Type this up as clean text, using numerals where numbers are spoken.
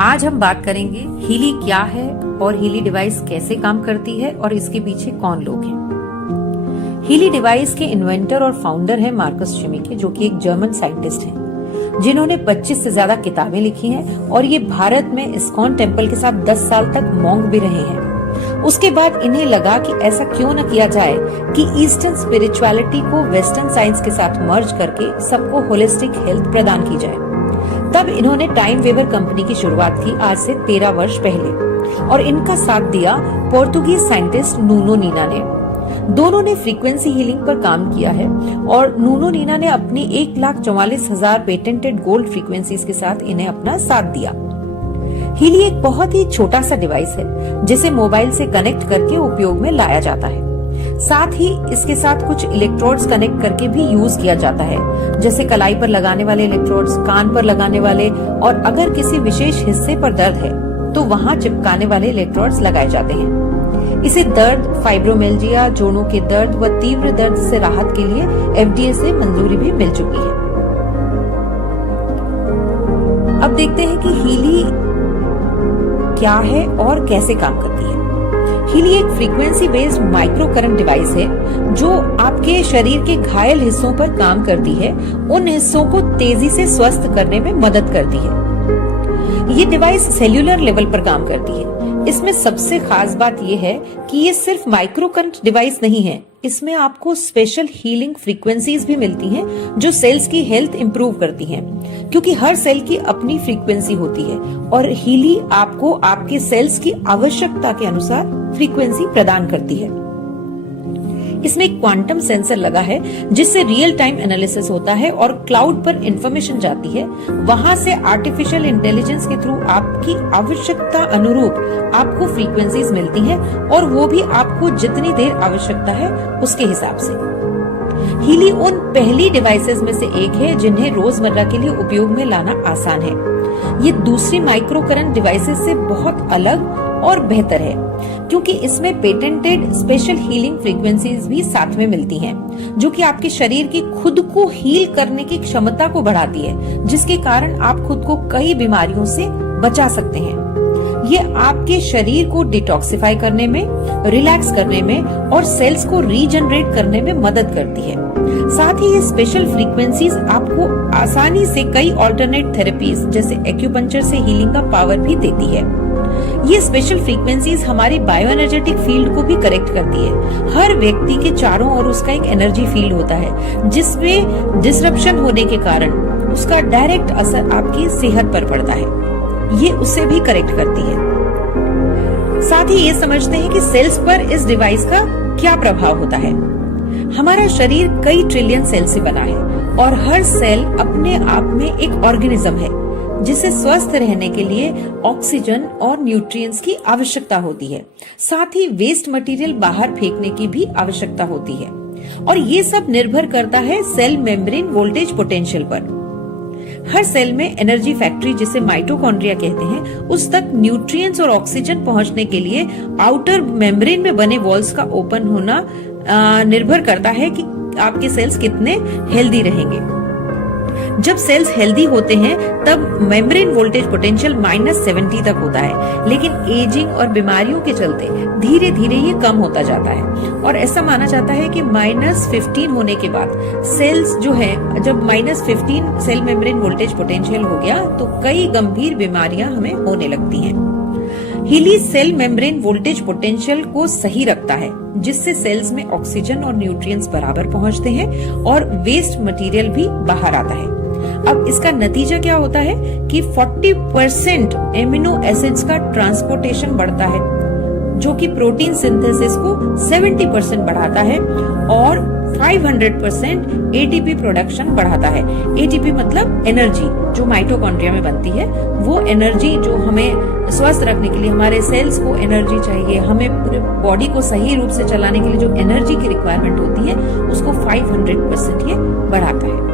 आज हम बात करेंगे हीली क्या है और हीली डिवाइस कैसे काम करती है और इसके पीछे कौन लोग हैं। हीली डिवाइस के इन्वेंटर और फाउंडर है मार्कस शिमिके, जो कि एक जर्मन साइंटिस्ट हैं, जिन्होंने 25 से ज्यादा किताबें लिखी हैं और ये भारत में इस्कॉन टेम्पल के साथ 10 साल तक मॉन्क भी रहे हैं। उसके बाद इन्हें लगा कि ऐसा क्यों न किया जाए कि ईस्टर्न स्पिरिचुअलिटी को वेस्टर्न साइंस के साथ मर्ज करके सबको होलिस्टिक हेल्थ प्रदान की जाए। तब इन्होंने टाइम वेवर कंपनी की शुरुआत की आज से 13 वर्ष पहले, और इनका साथ दिया पोर्तुगीज साइंटिस्ट नूनो नीना ने। दोनों ने फ्रीक्वेंसी हीलिंग पर काम किया है और नूनो नीना ने अपनी 1,44,000 पेटेंटेड गोल्ड फ्रीक्वेंसीज के साथ इन्हें अपना साथ दिया। हीली एक बहुत ही छोटा सा डिवाइस है जिसे मोबाइल से कनेक्ट करके उपयोग में लाया जाता है। साथ ही इसके साथ कुछ इलेक्ट्रोड्स कनेक्ट करके भी यूज किया जाता है, जैसे कलाई पर लगाने वाले इलेक्ट्रोड्स, कान पर लगाने वाले, और अगर किसी विशेष हिस्से पर दर्द है तो वहां चिपकाने वाले इलेक्ट्रोड्स लगाए जाते हैं। इसे दर्द, फाइब्रोमिल्जिया, जोड़ों के दर्द व तीव्र दर्द से राहत के लिए FDA से मंजूरी भी मिल चुकी है। अब देखते हैं कि हीली क्या है और कैसे काम करती है। हीली एक frequency based micro current device है जो आपके शरीर के घायल हिस्सों पर काम करती है, उन हिस्सों को तेजी से स्वस्थ करने में मदद करती है। ये डिवाइस सेल्यूलर लेवल पर काम करती है। इसमें सबसे खास बात यह है कि ये सिर्फ माइक्रो करंट डिवाइस नहीं है, इसमें आपको स्पेशल हीलिंग फ्रीक्वेंसीज भी मिलती हैं जो सेल्स की हेल्थ इंप्रूव करती हैं, क्योंकि हर सेल की अपनी फ्रीक्वेंसी होती है और हीली आपको आपके सेल्स की आवश्यकता के अनुसार फ्रीक्वेंसी प्रदान करती है। इसमें एक क्वांटम सेंसर लगा है जिससे रियल टाइम एनालिसिस होता है और क्लाउड पर इंफॉर्मेशन जाती है। वहां से आर्टिफिशियल इंटेलिजेंस के थ्रू आपकी आवश्यकता अनुरूप आपको फ्रीक्वेंसीज मिलती हैं और वो भी आपको जितनी देर आवश्यकता है उसके हिसाब से। हीली उन पहली डिवाइसेस में से एक है जिन्हें रोजमर्रा के लिए उपयोग में लाना आसान है। ये दूसरी माइक्रो करंट डिवाइसेस से बहुत अलग और बेहतर है क्योंकि इसमें पेटेंटेड स्पेशल हीलिंग फ्रीक्वेंसीज भी साथ में मिलती हैं, जो कि आपके शरीर की खुद को हील करने की क्षमता को बढ़ाती है, जिसके कारण आप खुद को कई बीमारियों से बचा सकते हैं। ये आपके शरीर को डिटॉक्सिफाई करने में, रिलैक्स करने में और सेल्स को रीजनरेट करने में मदद करती है। साथ ही ये स्पेशल फ्रीक्वेंसीज आपको आसानी से कई ऑल्टरनेट थेरेपीज जैसे एक्यूपंक्चर से हीलिंग का पावर भी देती है। ये स्पेशल फ्रीक्वेंसीज हमारी बायो एनर्जेटिक फील्ड को भी करेक्ट करती है। हर व्यक्ति के चारों ओर उसका एक एनर्जी फील्ड होता है जिसमें डिसरप्शन होने के कारण उसका डायरेक्ट असर आपकी सेहत पर पड़ता है। ये उसे भी करेक्ट करती है। साथ ही ये समझते हैं कि सेल्स पर इस डिवाइस का क्या प्रभाव होता है। हमारा शरीर कई ट्रिलियन सेल से बना है और हर सेल अपने आप में एक ऑर्गेनिज्म है जिसे स्वस्थ रहने के लिए ऑक्सीजन और न्यूट्रिएंट्स की आवश्यकता होती है। साथ ही वेस्ट मटेरियल बाहर फेंकने की भी आवश्यकता होती है और ये सब निर्भर करता है सेल मेम्ब्रेन वोल्टेज पोटेंशियल पर। हर सेल में एनर्जी फैक्ट्री, जिसे माइटोकॉन्ड्रिया कहते हैं, उस तक न्यूट्रिएंट्स और ऑक्सीजन पहुंचने के लिए आउटर मेम्ब्रेन में बने वॉल्स का ओपन होना निर्भर करता है कि आपके सेल्स कितने हेल्दी रहेंगे। जब सेल्स हेल्दी होते हैं तब मेम्ब्रेन वोल्टेज पोटेंशियल -70 तक होता है, लेकिन एजिंग और बीमारियों के चलते धीरे धीरे ये कम होता जाता है और ऐसा माना जाता है कि -15 होने के बाद सेल्स जो है, जब -15 सेल मेम्ब्रेन वोल्टेज पोटेंशियल हो गया तो कई गंभीर बीमारियां हमें होने लगती हैं। हीली सेल मेम्ब्रेन वोल्टेज पोटेंशियल को सही रखता है, जिससे सेल्स में ऑक्सीजन और न्यूट्रिएंट्स बराबर पहुंचते हैं और वेस्ट मटेरियल भी बाहर आता है। अब इसका नतीजा क्या होता है कि 40% एमिनो एसिड्स का ट्रांसपोर्टेशन बढ़ता है, जो कि प्रोटीन सिंथेसिस को 70% बढ़ाता है और 500% ATP प्रोडक्शन बढ़ाता है। ATP मतलब एनर्जी, जो माइटोकॉन्ड्रिया में बनती है। वो एनर्जी जो हमें स्वस्थ रखने के लिए, हमारे सेल्स को एनर्जी चाहिए, हमें पूरे बॉडी को सही रूप से चलाने के लिए जो एनर्जी की रिक्वायरमेंट होती है, उसको 500% ये बढ़ाता है।